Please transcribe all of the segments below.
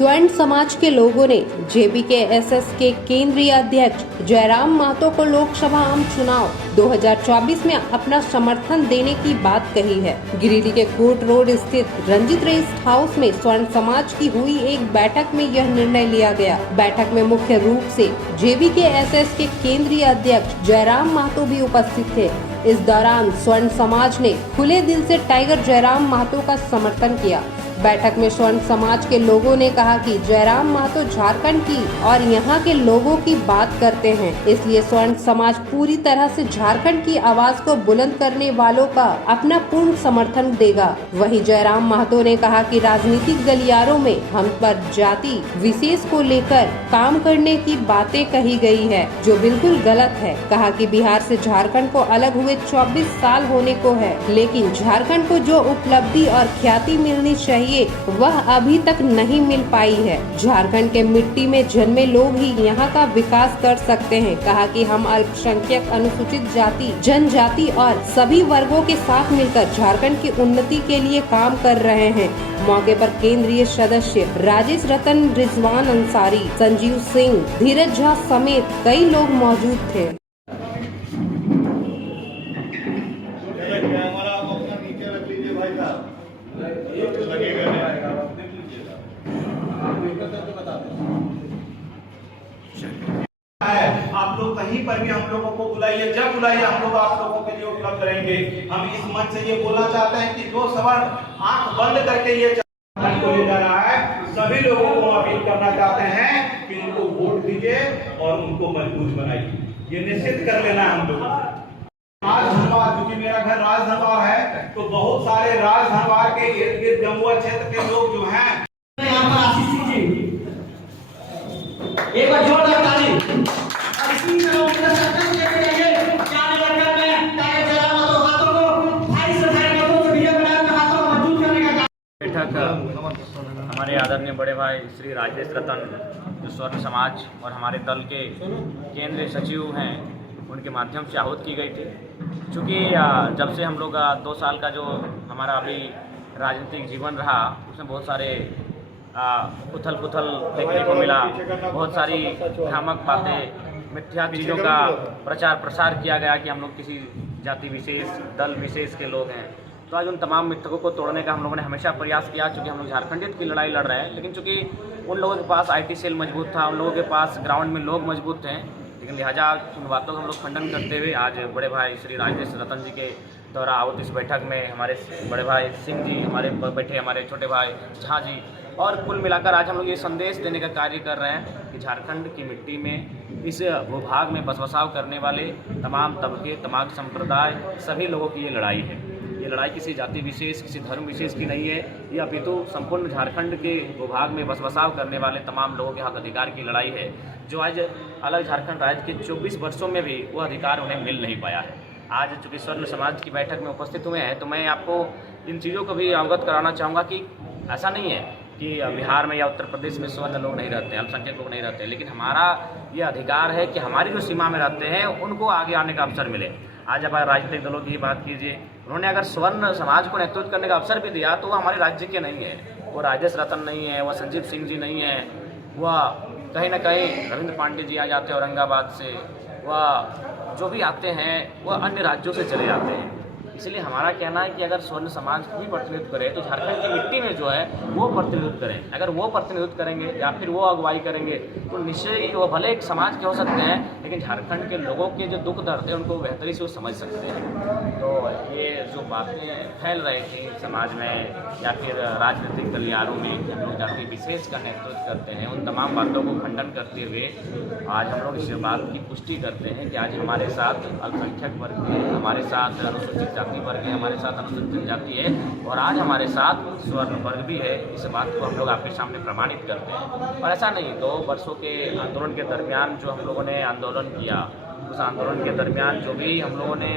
स्वर्ण समाज के लोगों ने जेबीकेएसएस के केंद्रीय अध्यक्ष जयराम महतो को लोकसभा आम चुनाव 2024 में अपना समर्थन देने की बात कही है। गिरिडीह के कोर्ट रोड स्थित रंजित रेस्ट हाउस में स्वर्ण समाज की हुई एक बैठक में यह निर्णय लिया गया। बैठक में मुख्य रूप से जेबीकेएसएस के केंद्रीय अध्यक्ष जयराम महतो भी उपस्थित थे। इस दौरान स्वर्ण समाज ने खुले दिल से टाइगर जयराम महतो का समर्थन किया। बैठक में स्वर्ण समाज के लोगों ने कहा कि जयराम महतो झारखंड की और यहाँ के लोगों की बात करते हैं, इसलिए स्वर्ण समाज पूरी तरह से झारखंड की आवाज को बुलंद करने वालों का अपना पूर्ण समर्थन देगा। वहीं जयराम महतो ने कहा कि राजनीतिक गलियारों में हम पर जाति विशेष को लेकर काम करने की बातें कही गई है, जो बिल्कुल गलत है। कहा कि बिहार से झारखंड को अलग हुए 24 साल होने को है, लेकिन झारखंड को जो उपलब्धि और ख्याति मिलनी चाहिए वह अभी तक नहीं मिल पाई है। झारखंड के मिट्टी में जन्मे लोग ही यहाँ का विकास कर सकते हैं। कहा कि हम अल्पसंख्यक, अनुसूचित जाति, जनजाति और सभी वर्गों के साथ मिलकर झारखंड की उन्नति के लिए काम कर रहे हैं। मौके पर केंद्रीय सदस्य राजेश रतन, रिजवान अंसारी, संजीव सिंह, धीरज झा समेत कई लोग मौजूद थे। आप लोग कहीं पर भी हम लोगों को बुलाइए, जब बुलाइए हम लोग आप लोगों के लिए उपलब्ध रहेंगे। हम इस मंच से ये बोलना चाहते हैं कि जो सवर्ण आंख बंद करके ये को ले जा रहा है, सभी लोगों को अपील करना चाहते हैं कि उनको वोट दीजिए और उनको मजबूत बनाइए। ये निश्चित कर लेना है हम लोगों को। राजधनवार, क्योंकि मेरा घर राजधनवार है, तो बहुत सारे राजधनवार के इर्द गिर्द जमुआ क्षेत्र के लोग जो हैं, यहाँ पर आशीष सिंह जी, एक बार जोरदार ताली। और इसी तरह उनका सरकार देते रहेंगे। चार इलाके में टाइगर जयराम महतो हाथों को भाई से भाई महतो से विजय बनाए अपने हाथों को मजबूत करने का बैठक हमारे आदरणीय बड़े भाई श्री राजेश रतन, जो स्वर्ण समाज और हमारे दल के केंद्रीय सचिव हैं, उनके माध्यम से आहूत की गई थी। चूँकि जब से हम लोग 2 साल का जो हमारा अभी राजनीतिक जीवन रहा, उसमें बहुत सारे उथल पुथल देखने को मिला, बहुत सारी भ्रामक बातें, मिथ्या चीज़ों का प्रचार प्रसार किया गया कि हम लोग किसी जाति विशेष, दल विशेष के लोग हैं। तो आज उन तमाम मिथकों को तोड़ने का हम लोगों ने हमेशा प्रयास किया। चूँकि हम लोग झारखंडियत की लड़ाई लड़ रहे हैं, लेकिन चूँकि उन लोगों के पास IT सेल मजबूत था, उन लोगों के पास ग्राउंड में लोग मजबूत थे, लेकिन लिहाजा उन बातों का हम लोग खंडन करते हुए आज बड़े भाई श्री राजेश रतन जी के द्वारा आवत इस बैठक में हमारे बड़े भाई सिंह जी, हमारे बैठे हमारे छोटे भाई झा जी, और कुल मिलाकर आज हम लोग ये संदेश देने का कार्य कर रहे हैं कि झारखंड की मिट्टी में, इस भूभाग में बसबसाव करने वाले तमाम तबके, तमाम संप्रदाय, सभी लोगों की ये लड़ाई है। ये लड़ाई किसी जाति विशेष, किसी धर्म विशेष की नहीं है। ये अपितु संपूर्ण झारखंड के भूभाग में बसबसाव करने वाले तमाम लोगों के हक अधिकार की लड़ाई है, जो आज अलग झारखंड राज्य के 24 वर्षों में भी वो अधिकार उन्हें मिल नहीं पाया है। आज चूँकि स्वर्ण समाज की बैठक में उपस्थित हुए हैं, तो मैं आपको इन चीज़ों को भी अवगत कराना चाहूँगा कि ऐसा नहीं है कि बिहार में या उत्तर प्रदेश में स्वर्ण लोग नहीं रहते हैं, अल्पसंख्यक लोग नहीं रहते हैं, लेकिन हमारा ये अधिकार है कि हमारी जो सीमा में रहते हैं उनको आगे आने का अवसर मिले। आज आप राजनीतिक दलों की बात कीजिए, उन्होंने अगर स्वर्ण समाज को नेतृत्व करने का अवसर भी दिया तो वो हमारे राज्य के नहीं है। वो राजेश रतन नहीं है, वह संजीव सिंह जी नहीं है, वह कहीं ना कहीं रविंद्र पांडे जी आ जाते हैं औरंगाबाद से, वह जो भी आते हैं वह अन्य राज्यों से चले जाते हैं। इसलिए हमारा कहना है कि अगर स्वर्ण समाज भी प्रतिनिधित्व करे तो झारखंड की मिट्टी में जो है वो प्रतिनिधित्व करें। अगर वो प्रतिनिधित्व करेंगे या फिर वो अगुवाई करेंगे तो निश्चय ही वो भले एक समाज के हो सकते हैं, लेकिन झारखंड के लोगों के जो दुख दर्द है उनको बेहतरी से वो समझ सकते हैं। तो ये जो बातें फैल रही थी समाज में या फिर राजनीतिक गलियारों में कि हम लोग जाति विशेष का नेतृत्व करते हैं, उन तमाम बातों को खंडन करते हुए आज हम लोग इस बात की पुष्टि करते हैं कि आज हमारे साथ अल्पसंख्यक वर्ग है, हमारे साथ अनुसूचित जाति वर्ग है, हमारे साथ अनुसूचित जाति है, और आज हमारे साथ स्वर्ण वर्ग भी है। इस बात को हम लोग आपके सामने प्रमाणित करते हैं। और ऐसा नहीं, 2 वर्षों के आंदोलन के दरमियान जो हम लोगों ने आंदोलन किया, उस आंदोलन के दरमियान जो भी हम लोगों ने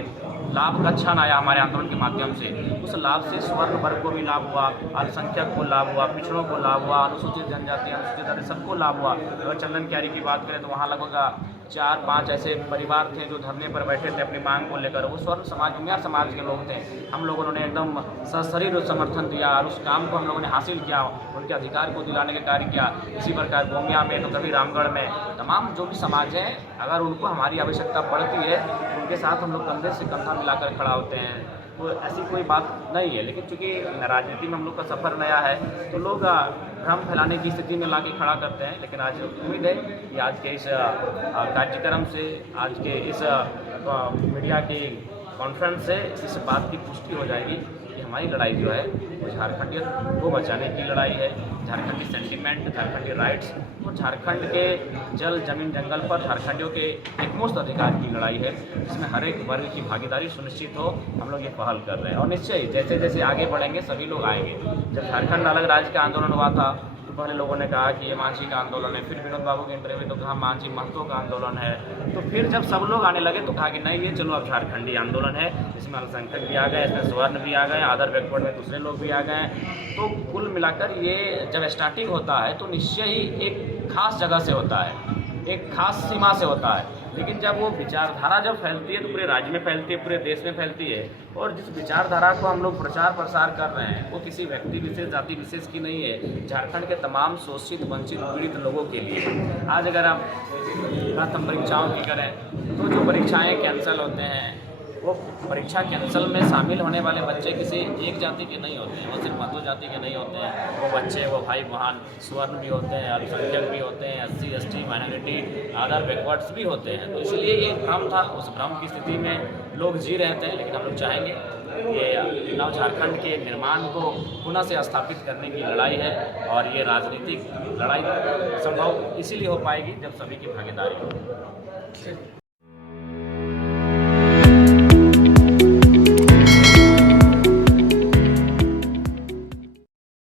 लाभ का क्षण आया हमारे आंदोलन के माध्यम से, उस लाभ से स्वर्ण वर्ग को भी लाभ हुआ, अल्पसंख्यक को लाभ हुआ, पिछड़ों को लाभ हुआ, अनुसूचित जनजाति, अनुसूचित जाति सबको लाभ हुआ। अगर चंदन क्यारी की बात करें तो वहाँ लगभग 4-5 ऐसे परिवार थे जो धरने पर बैठे थे अपनी मांग को लेकर। वो स्वर्ण समाज, उमिया समाज के लोग थे। हम लोगों ने एकदम सशरीर समर्थन दिया और उस काम को हम लोगों ने हासिल किया, उनके अधिकार को दिलाने का कार्य किया। इसी प्रकार गोमिया में, तो कभी रामगढ़ में, तमाम जो भी समाज हैं, अगर उनको हमारी आवश्यकता पड़ती है तो उनके साथ हम लोग कंधे से कंधा मिलाकर खड़ा होते हैं। तो ऐसी कोई बात नहीं है, लेकिन चूँकि राजनीति में हम लोग का सफ़र नया है तो लोग भ्रम फैलाने की स्थिति में लाके खड़ा करते हैं। लेकिन आज उम्मीद है कि आज के इस कार्यक्रम से, आज के इस मीडिया की कॉन्फ्रेंस से इस बात की पुष्टि हो जाएगी कि हमारी लड़ाई जो है वो झारखंडियत को बचाने की लड़ाई है। झारखंडी सेंटिमेंट, झारखंडी राइट्स और झारखंड के जल, जमीन, जंगल पर झारखंडियों के एकमुश्त अधिकार की लड़ाई है, जिसमें हर एक वर्ग की भागीदारी सुनिश्चित हो। हम लोग ये पहल कर रहे हैं और निश्चय ही जैसे जैसे आगे बढ़ेंगे सभी लोग आएंगे। जब झारखंड अलग राज्य का आंदोलन हुआ था तो पहले लोगों ने कहा कि ये मांझी का आंदोलन है, फिर विनोद बाबू के इंटरव्यू में तो कहा मांझी महतो का आंदोलन है। तो फिर जब सब लोग आने लगे तो कहा कि नहीं, ये चलो अब झारखंडी आंदोलन है, इसमें अल्पसंख्यक भी आ गए, इसमें स्वर्ण भी आ गए, अदर बैकवर्ड में दूसरे लोग भी आ गए। तो कुल मिलाकर ये जब स्टार्टिंग होता है तो निश्चय ही एक खास जगह से होता है, एक खास सीमा से होता है। लेकिन जब वो विचारधारा जब फैलती है तो पूरे राज्य में फैलती है, पूरे देश में फैलती है। और जिस विचारधारा को हम लोग प्रचार प्रसार कर रहे हैं वो किसी व्यक्ति विशेष, जाति विशेष की नहीं है, झारखंड के तमाम शोषित, वंचित, पीड़ित लोगों के लिए। आज अगर आप प्रथम परीक्षाओं की करें तो जो परीक्षाएं कैंसिल होते हैं, वो परीक्षा कैंसिल में शामिल होने वाले बच्चे किसी एक जाति के नहीं होते हैं, वो सिर्फ मध्य जाति के नहीं होते हैं। वो बच्चे, वो भाई बहन स्वर्ण भी होते हैं, अल्पसंख्यक भी होते हैं, SC, ST, minority, other backwards भी होते हैं। तो इसलिए ये भ्रम था, उस भ्रम की स्थिति में लोग जी रहे थे। लेकिन हम लोग चाहेंगे ये नव झारखंड के निर्माण को पुनः से स्थापित करने की लड़ाई है और ये राजनीतिक लड़ाई संभव इसीलिए हो पाएगी जब सभी की भागीदारी हो।